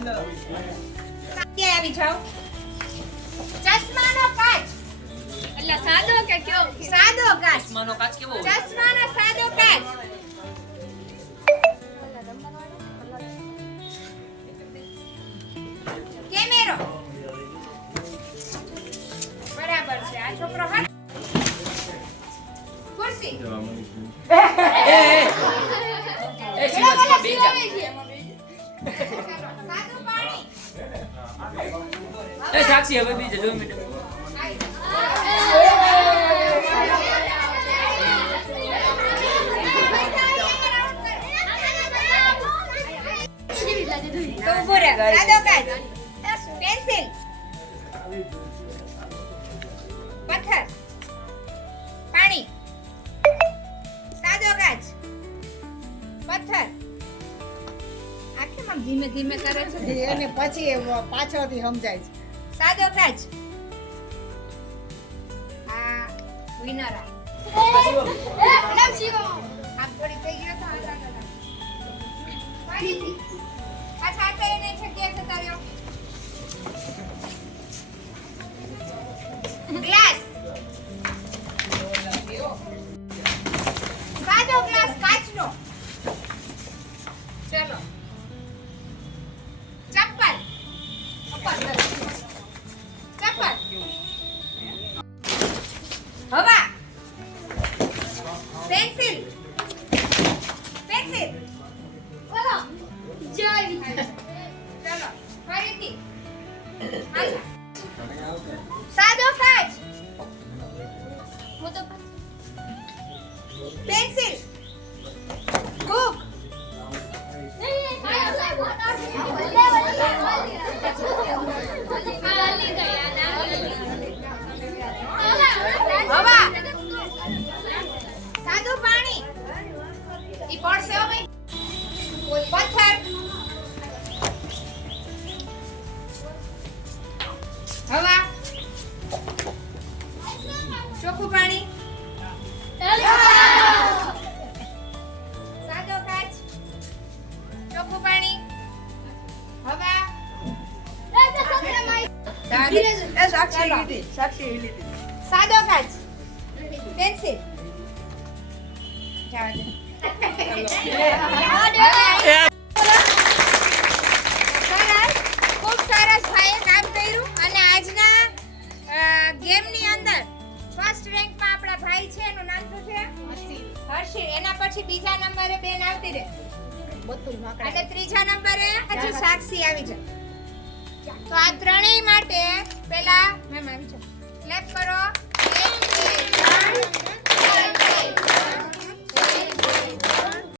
કે આવી જાઓ. ચશ્માનો કાચ. એટલે સાદો કે કયો? સાદો કાચ. ચશ્માનો કાચ કેવો હોય? ચશ્માનો સાદો કાચ. કેમેરો. બરાબર છે. આ છોકરો હટ. ખુરશી. એ સીમા બે જા. સાદું પાણી. એ સાક્ષી હવે બીજે 2 મિનિટ. તો ઉભો રહે. સાદો કાચ. પેન્સિલ. પથ્થર. પાણી. સાદો કાચ. પથ્થર. આખેમાં ધીમે ધીમે કરે છે અને પછી પાછળથી સમજાય છે. સાદો કાચ. આ વિનર આ થોડી થઈ ગયો તો આ સાદો કાચ. ફરીથી આ સાથે એને જગ્યા જતા રહ્યો. ગ્લાસ. સાદો ગ્લાસ કાચનો. ચલો. ચપ્પલ. ચપ્પલ. હવા. પેન્સિલ. પેન્સિલ. ચલો ફરીથી. હાલો. સાદો કાચ. પેન્સિલ. બુક. હવા. સાદું પાણી. ઈ પડશે હો ભાઈ. પથ્થર. હવા. ચોખ્ખું પાણી. સાદો કાચ. ચોખ્ખું પાણી. હવા. સાદો કાચ. પેન્સિલ. જવા દે. સરસ. ખૂબ સરસ ભાઈએ કામ કર્યું અને આજના ગેમની અંદર ફર્સ્ટ રેન્કમાં આપણા ભાઈ છે એનું નામ શું છે? હર્ષિલ. એના પછી બીજા નંબરે બેન આવતી રહે અને ત્રીજા નંબરે હજી સાક્ષી આવી છે. તો આ ત્રણેય માટે પહેલા મેમ આવી છે. ક્લેપ કરો. 1 2 3